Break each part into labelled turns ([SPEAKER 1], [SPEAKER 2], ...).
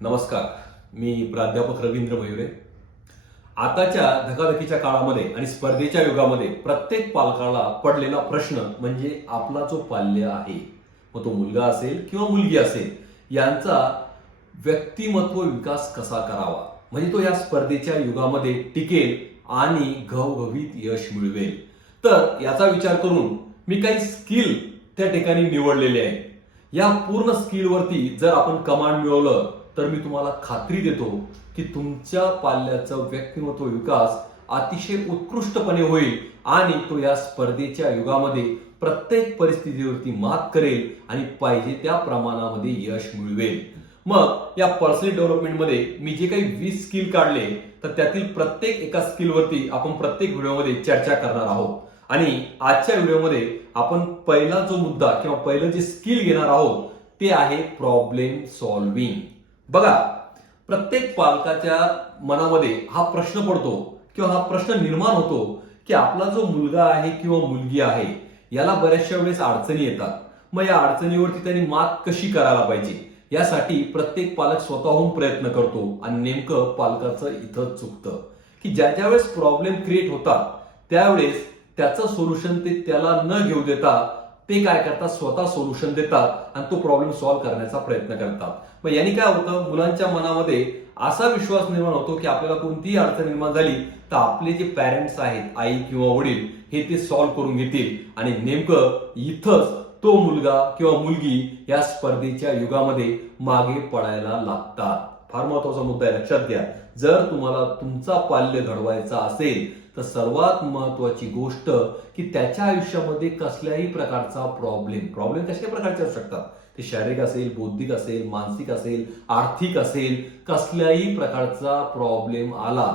[SPEAKER 1] नमस्कार. मी प्राध्यापक रवींद्र मयुरे. आताच्या धकाधकीच्या काळामध्ये आणि स्पर्धेच्या युगामध्ये प्रत्येक पालकाला पडलेला प्रश्न म्हणजे आपला जो पाल्य आहे मग तो मुलगा असेल किंवा मुलगी असेल यांचा व्यक्तिमत्व विकास कसा करावा? म्हणजे तो या स्पर्धेच्या युगामध्ये टिकेल आणि घवघवीत यश मिळवेल. तर याचा विचार करून मी काही स्किल त्या ठिकाणी निवडलेले आहे. या पूर्ण स्किलवरती जर आपण कमांड मिळवलं तर मी तुम्हाला खात्री देतो की तुमच्या पाल्याचं व्यक्तिमत्व विकास अतिशय उत्कृष्टपणे होईल आणि तो या स्पर्धेच्या युगामध्ये प्रत्येक परिस्थितीवरती मात करेल आणि पाहिजे त्या प्रमाणामध्ये यश मिळवेल. मग या पर्सनल डेव्हलपमेंटमध्ये मी जे काही वीस स्किल काढले तर त्यातील प्रत्येक एका स्किलवरती आपण प्रत्येक व्हिडिओमध्ये चर्चा करणार आहोत. आणि आजच्या व्हिडिओमध्ये आपण पहिला जो मुद्दा किंवा पहिलं जे स्किल घेणार आहोत ते आहे प्रॉब्लेम सॉल्विंग बघा प्रत्येक पालकाच्या मनामध्ये हा प्रश्न पडतो किंवा हा प्रश्न निर्माण होतो की आपला जो मुलगा आहे किंवा मुलगी आहे याला बऱ्याचशा वेळेस अडचणी येतात. मग या अडचणीवरती त्यांनी मात कशी करायला पाहिजे? यासाठी प्रत्येक पालक स्वतःहून प्रयत्न करतो आणि नेमकं पालकाचं इथं चुकतं. की ज्या ज्या वेळेस प्रॉब्लेम क्रिएट होतात त्यावेळेस त्याचं सोल्युशन ते त्याला न घेऊ देता ते काय करतात? स्वतः सोल्युशन देतात आणि तो प्रॉब्लेम सॉल्व्ह करण्याचा प्रयत्न करतात. मग यांनी काय होतं? मुलांच्या मनामध्ये असा विश्वास निर्माण होतो की आपल्याला कोणतीही अडचण निर्माण झाली तर आपले जे पॅरेंट्स आहेत आई किंवा वडील हे ते सॉल्व्ह करून घेतील. आणि नेमकं इथंच तो मुलगा किंवा मुलगी या स्पर्धेच्या युगामध्ये मागे पडायला लागतात. फार महत्त्वाचा मुद्दा आहे. लक्षात घ्या. जर तुम्हाला तुमचा पाल्य घडवायचा असेल तर सर्वात महत्वाची गोष्ट की त्याच्या आयुष्यामध्ये कसल्याही प्रकारचा प्रॉब्लेम प्रॉब्लेम कशाही प्रकारचे असू शकतात? ते शारीरिक असेल बौद्धिक असेल मानसिक असेल आर्थिक असेल कसल्याही प्रकारचा प्रॉब्लेम आला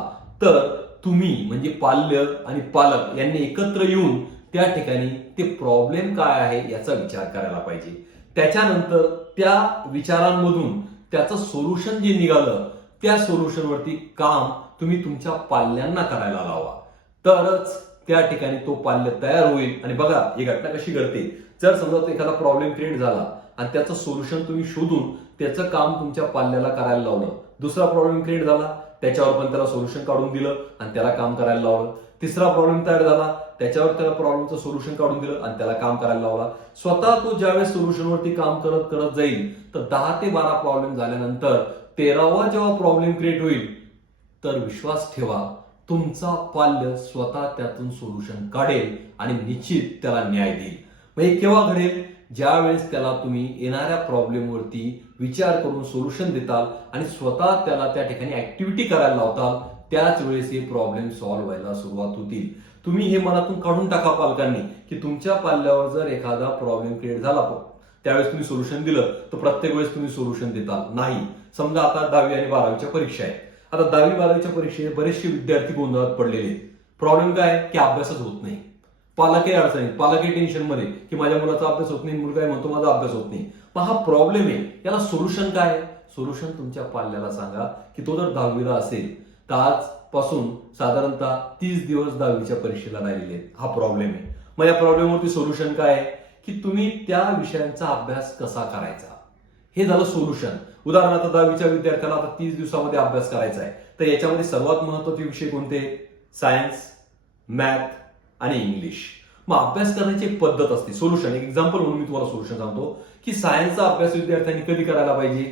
[SPEAKER 1] तर तुम्ही म्हणजे पाल्य आणि पालक यांनी एकत्र येऊन त्या ठिकाणी ते प्रॉब्लेम काय आहे याचा विचार करायला पाहिजे. त्याच्यानंतर त्या विचारांमधून त्याचं सोल्युशन जे निघालं त्या सोल्युशनवरती काम तुम्ही तुमच्या पाल्यांना करायला लावा. तरच त्या ठिकाणी तो पाल्य तयार होईल. आणि बघा ही घटना कशी घडते. जर समजा एखादा प्रॉब्लेम क्रिएट झाला आणि त्याचं सोल्युशन तुम्ही शोधून त्याचं काम तुमच्या पाल्याला करायला लावलं. दुसरा प्रॉब्लेम क्रिएट झाला त्याच्यावर पण त्याला सोल्युशन काढून दिलं आणि त्याला काम करायला लावलं. तिसरा प्रॉब्लेम तयार झाला त्याच्यावर त्याला प्रॉब्लेमचं सोल्युशन काढून दिलं आणि त्याला काम करायला लावला. स्वतः तो ज्यावेळेस सोल्युशनवरती काम करत करत जाईल तर दहा ते बारा प्रॉब्लेम झाल्यानंतर तेरावा जेव्हा प्रॉब्लेम क्रिएट होईल तर विश्वास ठेवा. तुमचा पाल्य स्वतः त्यातून सोल्युशन काढेल आणि निश्चित त्याला न्याय देईल. मग हे केव्हा घडेल? ज्या वेळेस त्याला तुम्ही येणाऱ्या प्रॉब्लेमवरती विचार करून सोल्युशन देताल आणि स्वतः त्याला त्या ठिकाणी ऍक्टिव्हिटी करायला लावताल त्याच वेळेस हे प्रॉब्लेम सॉल्व्ह व्हायला सुरुवात होतील. तुम्ही हे मनातून काढून टाका पालकांनी की तुमच्या पाल्यावर जर एखादा प्रॉब्लेम क्रिएट झाला त्यावेळेस तुम्ही सोल्युशन दिलं तर प्रत्येक वेळेस तुम्ही सोल्युशन देताल. नाही. समजा आता दहावी आणि बारावीच्या परीक्षा आहे आता दहावी बारावीच्या परीक्षेत बरेचसे विद्यार्थी गोंधळात पडलेले आहेत. प्रॉब्लेम काय की अभ्यासच होत नाही. पालकही अडचणी पालकही टेन्शनमध्ये की माझ्या मुलाचा अभ्यास होत नाही मुलगा आहे म्हणतो माझा अभ्यास होत नाही. मग हा प्रॉब्लेम आहे. याला सोल्युशन काय आहे? सोल्युशन तुमच्या पाल्याला सांगा की तो जर दहावीला असेल तर आजपासून साधारणतः तीस दिवस दहावीच्या परीक्षेला राहिलेले आहेत. हा प्रॉब्लेम आहे. मग या प्रॉब्लेमवरती सोल्युशन काय आहे? की तुम्ही त्या विषयांचा अभ्यास कसा करायचा? हे झालं सोल्युशन उदाहरणार्थ दहावीच्या विद्यार्थ्याला आता तीस दिवसामध्ये अभ्यास करायचा आहे. तर याच्यामध्ये सर्वात महत्त्वाचे विषय कोणते? सायन्स मॅथ आणि इंग्लिश मग अभ्यास करण्याची एक पद्धत असते. सोल्युशन एक एक्झाम्पल म्हणून मी तुम्हाला सोल्युशन सांगतो. की सायन्सचा अभ्यास विद्यार्थ्यांनी कधी करायला पाहिजे?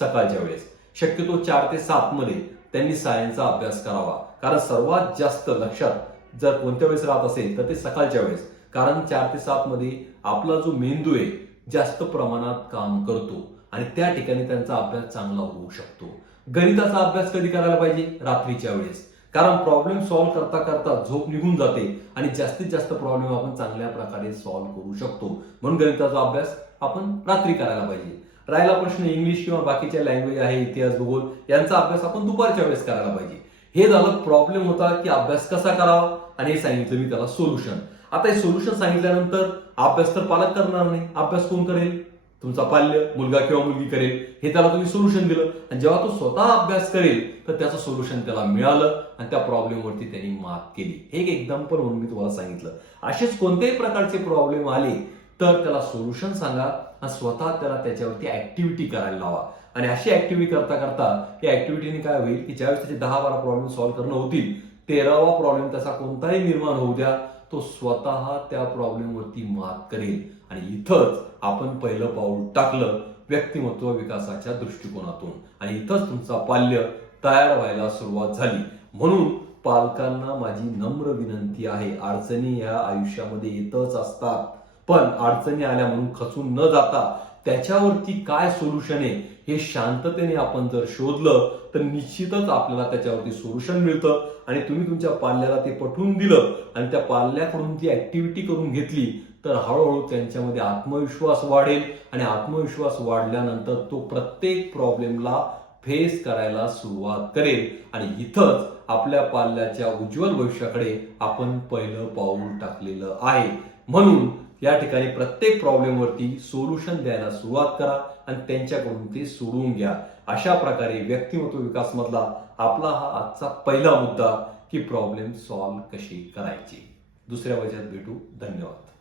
[SPEAKER 1] सकाळच्या वेळेस. शक्यतो चार ते सात मध्ये त्यांनी सायन्सचा अभ्यास करावा. कारण सर्वात जास्त लक्षात जर कोणत्या वेळेस राहत असेल तर ते सकाळच्या वेळेस. कारण चार ते सात मध्ये आपला जो मेंदू आहे जास्त प्रमाणात काम करतो. आणि त्या ठिकाणी त्यांचा अभ्यास चांगला होऊ शकतो. गणिताचा अभ्यास कधी करायला पाहिजे? रात्रीच्या वेळेस. कारण प्रॉब्लेम सॉल्व्ह करता करता झोप निघून जाते आणि जास्तीत जास्त प्रॉब्लेम आपण चांगल्या प्रकारे सॉल्व्ह करू शकतो. म्हणून गणिताचा अभ्यास आपण रात्री करायला पाहिजे. राहिला प्रश्न इंग्लिश किंवा बाकीच्या लँग्वेज आहे इतिहास भूगोल यांचा अभ्यास आपण दुपारच्या वेळेस करायला पाहिजे. हे झालं प्रॉब्लेम होता की अभ्यास कसा करावा? आणि हे सांगितलं मी त्याला सोल्युशन आता हे सोल्युशन सांगितल्यानंतर अभ्यास तर पालक करणार नाही. अभ्यास कोण करेल? तुमचा पाल्य मुलगा किंवा मुलगी करेल हे त्याला तुम्ही सोल्युशन दिलं. आणि जेव्हा तो स्वतः अभ्यास करेल तर त्याचं सोल्युशन त्याला मिळालं आणि त्या प्रॉब्लेमवरती त्यांनी मात केली. हे एक एक्झाम्पल म्हणून मी तुम्हाला सांगितलं. असेच कोणत्याही प्रकारचे प्रॉब्लेम आले तर त्याला सोल्युशन सांगा आणि स्वतः त्याला त्याच्यावरती ऍक्टिव्हिटी करायला लावा. आणि अशी ऍक्टिव्हिटी करता करता या ऍक्टिव्हिटीने काय होईल की ज्यावेळेस त्याचे दहा बारा प्रॉब्लेम सॉल्व्ह करणं होतील तेरावा प्रॉब्लेम त्याचा कोणताही निर्माण होऊ द्या. तो स्वतः त्या प्रॉब्लेमवरती मात करेल. आणि इथंच आपण पहिलं पाऊल टाकलं व्यक्तिमत्व विकासाच्या दृष्टिकोनातून. आणि इथंच तुमचा पाल्य तयार व्हायला सुरुवात झाली. म्हणून पालकांना माझी नम्र विनंती आहे अडचणी या आयुष्यामध्ये येतच असतात. पण अडचणी आल्या म्हणून खचून न जाता त्याच्यावरती काय सोल्युशन आहे हे शांततेने आपण जर शोधलं तर निश्चितच आपल्याला त्याच्यावरती सोल्युशन मिळतं. आणि तुम्ही तुमच्या पाल्याला ते पटवून दिलं आणि त्या पाल्याकडून ती ऍक्टिव्हिटी करून घेतली तर हळूहळू त्यांच्यामध्ये आत्मविश्वास वाढेल. आणि आत्मविश्वास वाढल्यानंतर तो प्रत्येक प्रॉब्लेमला फेस करायला सुरुवात करेल. आणि इथंच आपल्या पाल्याच्या उज्ज्वल भविष्याकडे आपण पहिलं पाऊल टाकलेलं आहे. म्हणून या ठिकाणी प्रत्येक प्रॉब्लेमवरती सोल्युशन द्यायला सुरुवात करा. आणि त्यांच्याकडून ते सोडून घ्या. अशा प्रकारे व्यक्तिमत्व विकास मधला आपला हा आजचा पहिला मुद्दा की प्रॉब्लेम सॉल्व्ह कशी करायची. दुसऱ्या वजात भेटू. धन्यवाद.